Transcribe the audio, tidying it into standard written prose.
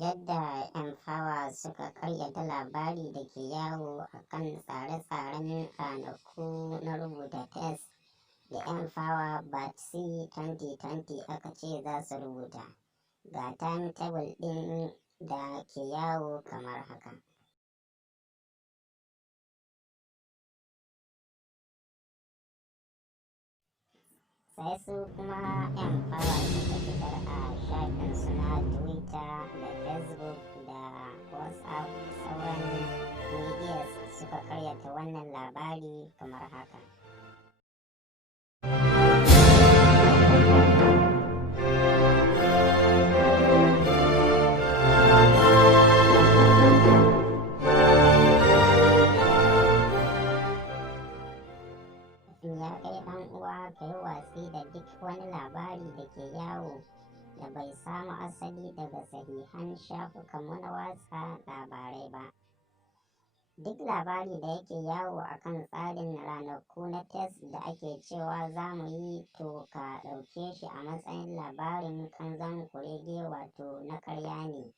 Yadda 'yan fawa suka karyata labari da ke yawo a kan tsare-tsaren ranaku na rubuta test da 'yan fawa batc 2020 aka ce za su rubuta. Ga timetable ɗin da ke yawo kamar haka. Sai su kuma 'yan fawa suka fitar a shafinsu na Twitter da Facebook da WhatsApp sauran medias suka karyata wannan labari kamar haka. Ya kai ɗan uwa ka yi watsi da duk wani labari da ke yawo da bai samu asali daga sahihan shafukanmu na watsa labarai ba. Duk labari da yake yawo a kan tsarin ranaku na test da ake cewa za mu yi to ka ɗauke shi a matsayin labarin kanzon kurege wato na karya ne.